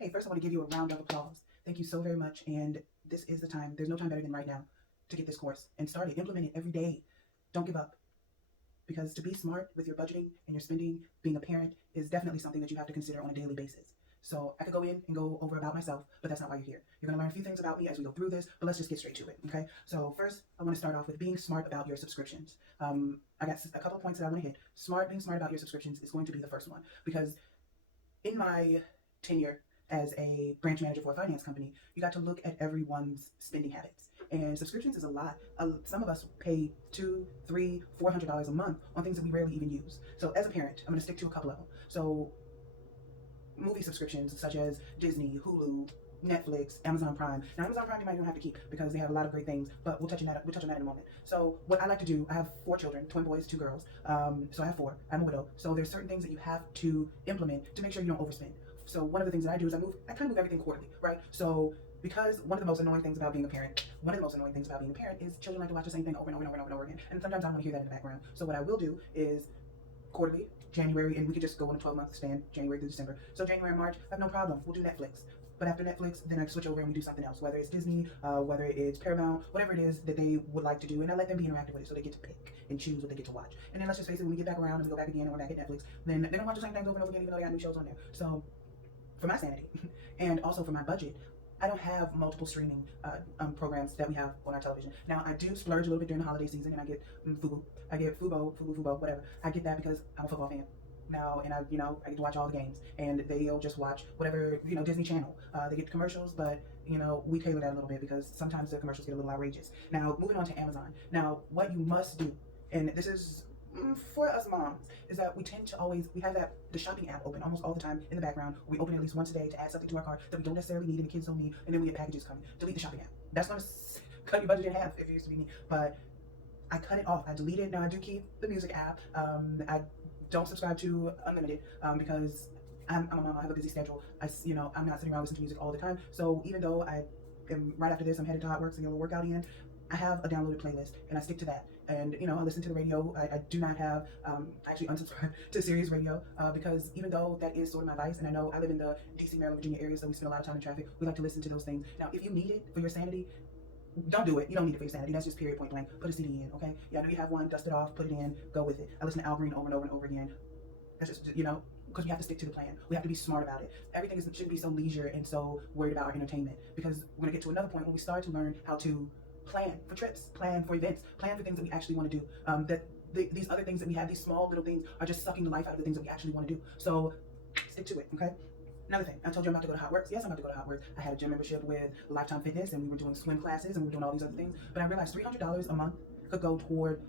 Hey, first I want to give you a round of applause. Thank you so very much. And this is the time. There's no time better than right now to get this course and start it. Implement it every day. Don't give up. Because to be smart with your budgeting and your spending, being a parent is definitely something that you have to consider on a daily basis. So I could go in and go over about myself, but that's not why you're here. You're going to learn a few things about me as we go through this, but let's just get straight to it, okay? So first, I want to start off with being smart about your subscriptions. I got a couple of points that I want to hit. Being smart about your subscriptions is going to be the first one because in my tenure as a branch manager for a finance company, you got to look at everyone's spending habits. And subscriptions is a lot. Some of us pay $200, $300, $400 a month on things that we rarely even use. So as a parent, I'm going to stick to a couple of them. So movie subscriptions such as Disney, Hulu, Netflix, Amazon Prime. Now, Amazon Prime you might not have to keep because they have a lot of great things, but we'll touch on that in a moment. So, what I like to do, I have 4 children, twin boys, 2 girls. So I have 4. I'm a widow. So there's certain things that you have to implement to make sure you don't overspend. So one of the things that I do is I kind of move everything quarterly, right? So because one of the most annoying things about being a parent is children like to watch the same thing over and over and over and over and over again. And sometimes I don't want to hear that in the background. So what I will do is quarterly, January, and we could just go on a 12-month span, January through December. So January and March, I have no problem. We'll do Netflix. But after Netflix, then I switch over and we do something else, whether it's Disney, whether it's Paramount, whatever it is that they would like to do. And I let them be interactive with it so they get to pick and choose what they get to watch. And then let's just face it, when we get back around and we go back again and we're back at Netflix, then they're going to watch the same things over and over again, even though they got new shows on there. So for my sanity and also for my budget, I don't have multiple streaming programs that we have on our television. Now, I do splurge a little bit during the holiday season, and I get Fubo. I get Fubo, whatever. I get that because I'm a football fan now, and I get to watch all the games, and they'll just watch whatever, Disney Channel. They get commercials, but we tailor that a little bit because sometimes the commercials get a little outrageous. Now, moving on to Amazon. Now, what you must do, and this is for us moms, is that we tend to we have the shopping app open almost all the time in the background. We open it at least once a day to add something to our cart that we don't necessarily need and the kids don't need, and then we get packages coming. Delete the shopping app. That's going to cut your budget in half if it used to be me, but I cut it off. I delete it. Now I do keep the music app. I don't subscribe to Unlimited because I'm a mom. I have a busy schedule. I'm not sitting around listening to music all the time. So even though I am right after this, I'm headed to Hot Works to get a little workout in. I have a downloaded playlist and I stick to that. And I listen to the radio. I do not have I actually unsubscribe to Sirius Radio because even though that is sort of my vice, and I know I live in the DC, Maryland, Virginia area, so we spend a lot of time in traffic. We like to listen to those things. Now, if you need it for your sanity, don't do it. You don't need it for your sanity. That's just period, point blank. Put a CD in, okay? Yeah, I know you have one. Dust it off. Put it in. Go with it. I listen to Al Green over and over and over again. That's just because we have to stick to the plan. We have to be smart about it. Everything shouldn't be so leisure and so worried about our entertainment because we're gonna get to another point when we start to learn how to plan for trips, plan for events, plan for things that we actually want to do. These other things that we have, these small little things, are just sucking the life out of the things that we actually want to do. So stick to it, okay? Another thing, I told you I'm about to go to Hot Works. Yes, I'm about to go to Hot Works. I had a gym membership with Lifetime Fitness, and we were doing swim classes, and we were doing all these other things. But I realized $300 a month could go toward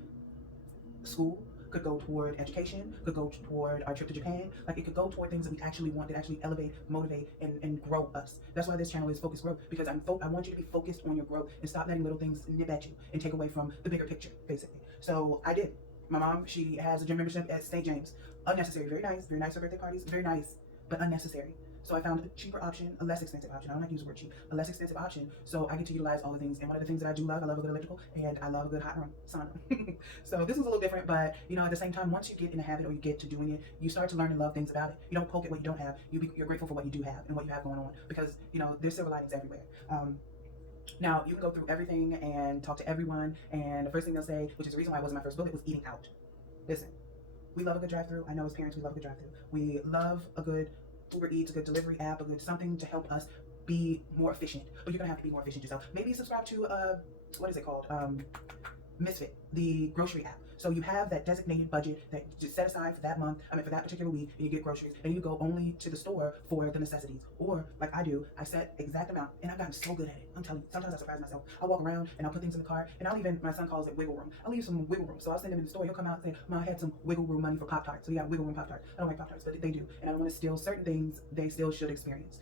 school, could go toward education, could go toward our trip to Japan. Like, it could go toward things that we actually want, that actually elevate, motivate, and grow us. That's why this channel is Focused Growth, because I want you to be focused on your growth and stop letting little things nip at you and take away from the bigger picture, basically. So I did. My mom, she has a gym membership at St. James. Unnecessary, very nice for birthday parties, very nice, but unnecessary. So I found a cheaper option, a less expensive option. I don't like to use the word cheap, a less expensive option. So I get to utilize all the things. And one of the things that I do love, I love a good electrical, and I love a good hot room sauna. So this is a little different, but at the same time, once you get in the habit or you get to doing it, you start to learn and love things about it. You don't poke at what you don't have. You're grateful for what you do have and what you have going on because there's silver linings everywhere. Now you can go through everything and talk to everyone, and the first thing they'll say, which is the reason why it wasn't my first bullet, was eating out. Listen, we love a good drive-through. I know as parents, we love a good drive-through. We love a good Uber Eats, a good delivery app, a good something to help us be more efficient. But you're gonna have to be more efficient yourself. Maybe subscribe to what is it called? Misfit, the grocery app. So you have that designated budget that you set aside for that month, for that particular week, and you get groceries, and you go only to the store for the necessities. Or, like I do, I set exact amount, and I've gotten so good at it. I'm telling you, sometimes I surprise myself. I'll walk around, and I'll put things in the cart, and my son calls it wiggle room. I'll leave some wiggle room. So I'll send him in the store, he'll come out and say, Mom, I had some wiggle room money for Pop-Tarts. So you got wiggle room Pop-Tarts. I don't like Pop-Tarts, but they do. And I don't want to steal certain things they still should experience.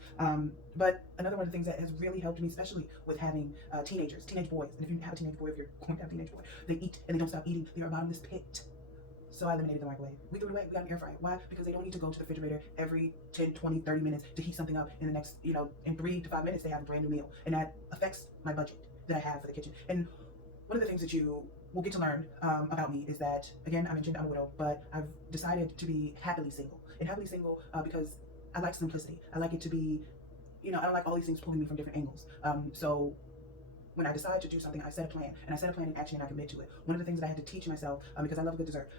But another one of the things that has really helped me, especially with having teenage boys, and if you have a teenage boy, if you're going to have a teenage boy, they eat, and they don't stop eating. They are a bottomless pit. So I eliminated the microwave. We threw it away. We got an air fryer. Why? Because they don't need to go to the refrigerator every 10, 20, 30 minutes to heat something up. In the next, in 3 to 5 minutes, they have a brand new meal. And that affects my budget that I have for the kitchen. And one of the things that you will get to learn about me is that, again, I mentioned I'm a widow, but I've decided to be happily single. And happily single because I like simplicity. I like it to be I don't like all these things pulling me from different angles. So when I decide to do something, I set a plan, and I set a plan in action, and I commit to it. One of the things that I had to teach myself, because I love a good dessert,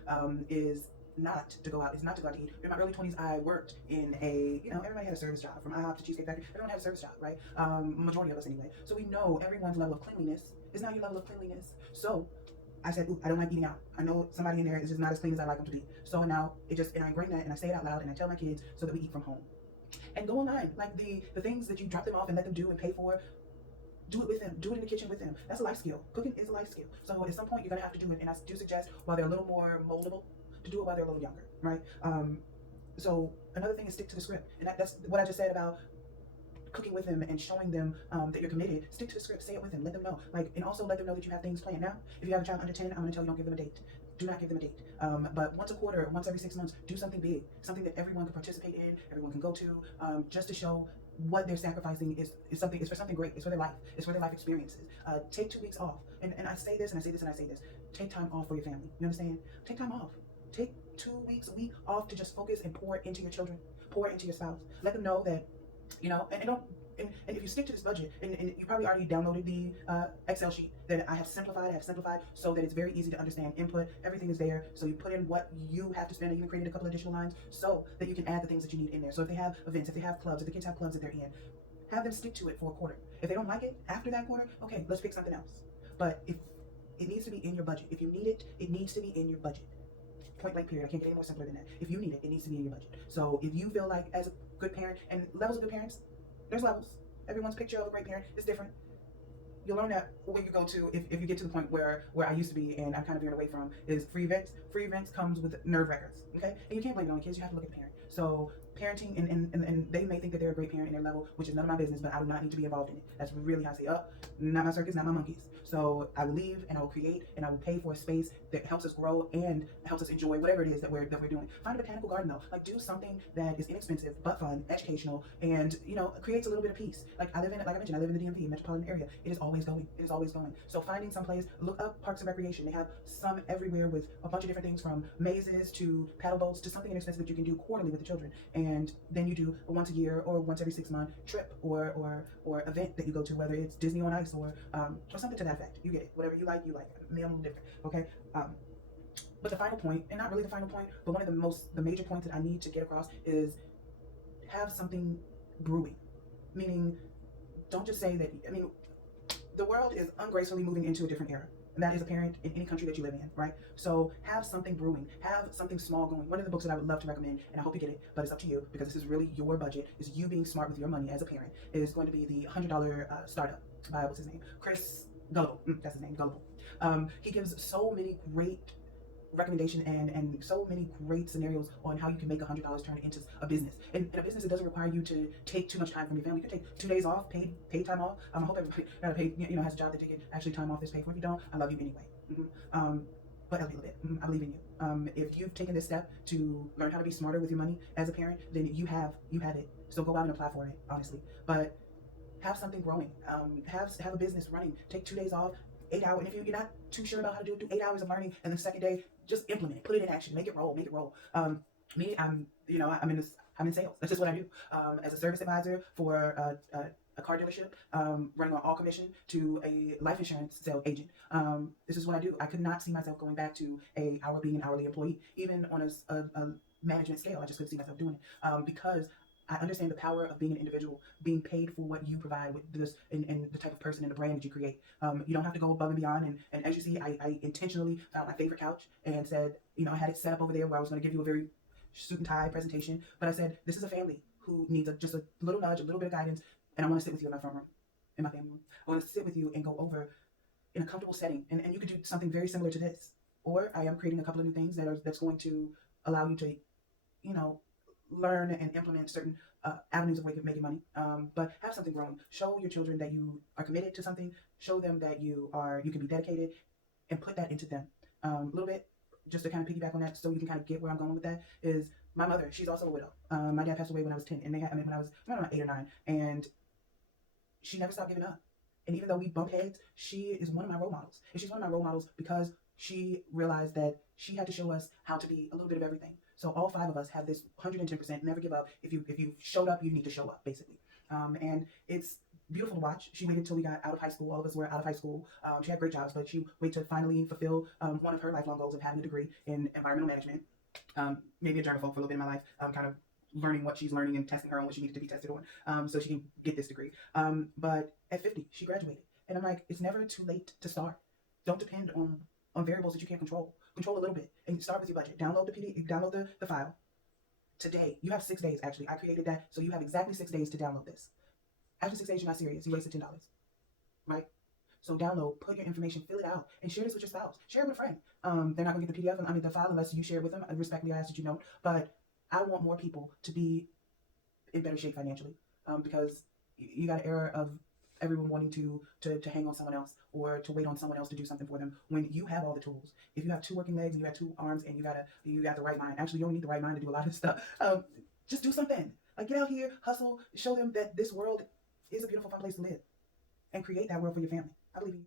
is not to go out. Is not to go out to eat. In my early 20s, I worked in everybody had a service job, from IHOP to Cheesecake Factory. Everyone had a service job, right? Majority of us anyway. So we know everyone's level of cleanliness is not your level of cleanliness. So I said, ooh, I don't like eating out. I know somebody in there is just not as clean as I like them to be. So now and I bring that and I say it out loud and I tell my kids so that we eat from home. And go online, like the things that you drop them off and let them do and pay for, do it with them. Do it in the kitchen with them. That's a life skill. Cooking is a life skill. So at some point, you're going to have to do it. And I do suggest, while they're a little more moldable, to do it while they're a little younger, right? So another thing is stick to the script. And that's what I just said about cooking with them and showing them that you're committed. Stick to the script. Say it with them. Let them know. And also let them know that you have things planned. Now, if you have a child under 10, I'm going to tell you don't give them a date. Do not give them a date. But once a quarter, once every 6 months, do something big, something that everyone can participate in, everyone can go to, just to show what they're sacrificing is for something great. It's for their life. It's for their life experiences. Take 2 weeks off. And I say this and I say this and I say this. Take time off for your family. You understand? Take time off. Take 2 weeks, a week off to just focus and pour into your children, pour into your spouse. Let them know that, and don't. And if you stick to this budget, and you probably already downloaded the Excel sheet that I have simplified so that it's very easy to understand. Input, everything is there. So you put in what you have to spend. I even created a couple additional lines so that you can add the things that you need in there. So if they have events, if they have clubs, if the kids have clubs that they're in, have them stick to it for a quarter. If they don't like it after that quarter, okay, let's pick something else. But if it needs to be in your budget, if you need it, it needs to be in your budget. Point blank period. I can't get any more simpler than that. If you need it, it needs to be in your budget. So if you feel like, as a good parent, and levels of good parents, there's levels. Everyone's picture of a great parent is different. You'll learn that when you go to, if you get to the point where I used to be and I'm kind of veering away from, is free events. Free events comes with nerve wreckers, okay? And you can't blame it on the kids. You have to look at the parent. So parenting, and they may think that they're a great parent in their level, which is none of my business, but I do not need to be involved in it. That's really how I say, not my circus, not my monkeys. So I will leave and I will create and I will pay for a space that helps us grow and helps us enjoy whatever it is that we're doing. Find a botanical garden though. Do something that is inexpensive but fun, educational, and creates a little bit of peace. Like I mentioned, I live in the DMV metropolitan area. It is always going. It is always going. So finding some place, look up parks and recreation. They have some everywhere with a bunch of different things, from mazes to paddle boats to something inexpensive that you can do quarterly with the children. And then you do a once a year or once every 6 month trip or event that you go to, whether it's Disney on Ice or something to that effect. You get it. Whatever you like, you like. Me, I'm a little different. Okay. But the final point, and not really the final point, but one of the major points that I need to get across is have something brewing. Meaning, don't just say that. The world is ungracefully moving into a different era. And that is apparent in any country that you live in, right? So have something brewing, have something small going. One of the books that I would love to recommend, and I hope you get it, but it's up to you because this is really your budget, is you being smart with your money as a parent, is going to be the $100 Startup by, what's his name? Chris Gullible. That's his name, Gullible. He gives so many great recommendation and so many great scenarios on how you can make $100 turn into a business. And in a business, it doesn't require you to take too much time from your family. You can take 2 days off, paid time off. I hope everybody got a paid, has a job that they can actually time off is paid for. If you don't, I love you anyway. But a little bit. I believe in you. If you've taken this step to learn how to be smarter with your money as a parent, then you have it. So go out and apply for it, honestly. But have something growing. Have a business running. Take 2 days off. 8 hours, and if you're not too sure about how to do it, do 8 hours of learning, and the second day, just implement it, put it in action, make it roll. Me, I'm in sales. That's just what I do. As a service advisor for a car dealership, running on all commission, to a life insurance sales agent. This is what I do. I could not see myself going back to being an hourly employee, even on a management scale. I just couldn't see myself doing it because I understand the power of being an individual, being paid for what you provide with this and the type of person and the brand that you create. You don't have to go above and beyond. And as you see, I intentionally found my favorite couch and said, I had it set up over there where I was going to give you a very suit and tie presentation. But I said, this is a family who needs just a little nudge, a little bit of guidance. And I want to sit with you in my front room, in my family room. I want to sit with you and go over in a comfortable setting. And you could do something very similar to this. Or I am creating a couple of new things that's going to allow you to, learn and implement certain avenues of making money, but have something growing. Show your children that you are committed to something. Show them that you can be dedicated, and put that into them. A little bit, just to kind of piggyback on that, so you can kind of get where I'm going with that, is my mother. She's also a widow. My dad passed away when I was 10, and when I was around 8 or 9, and she never stopped giving up. And even though we bump heads, she is one of my role models, and she's one of my role models because she realized that she had to show us how to be a little bit of everything. So all 5 of us have this 110% never give up. If you showed up, you need to show up, basically. And it's beautiful to watch. She waited till we got out of high school. All of us were out of high school. She had great jobs, but she waited to finally fulfill one of her lifelong goals of having a degree in environmental management. Maybe a germaphobe for a little bit in my life, kind of learning what she's learning and testing her on what she needed to be tested on, so she can get this degree. But at 50, she graduated. And I'm like, it's never too late to start. Don't depend on variables that you can't control. Control a little bit and start with your budget. Download the PDF, download the file. Today, you have 6 days actually. I created that, so you have exactly 6 days to download this. After 6 days, you're not serious. You wasted $10, right? So download, put your information, fill it out, and share this with your spouse. Share it with a friend. They're not gonna get the PDF, the file, unless you share it with them. I respectfully ask that you don't. But I want more people to be in better shape financially, because you got an era of everyone wanting to hang on someone else or to wait on someone else to do something for them when you have all the tools. If you have 2 working legs and you have 2 arms and you got the right mind. Actually, you don't need the right mind to do a lot of stuff. Just do something. Like, get out here, hustle, show them that this world is a beautiful, fun place to live, and create that world for your family. I believe in you.